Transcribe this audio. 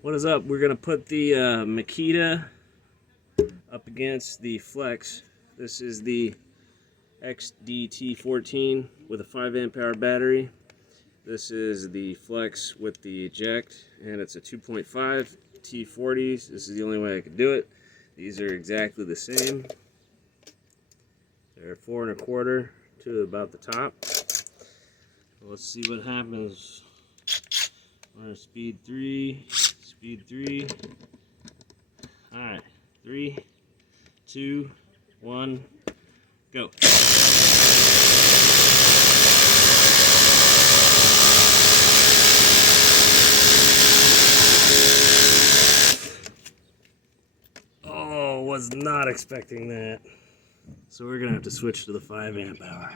What is up? We're going to put the Makita up against the Flex. This is the XDT14 with a 5 amp hour battery. This is the Flex with the eject, and it's a 2.5 T40s. This is the only way I could do it. These are exactly the same. They're 4 1/4 to about the top. Let's see what happens. We're on speed 3. Speed 3. Alright. 3, 2, 1, go. Oh, was not expecting that. So we're gonna have to switch to the 5 amp hour.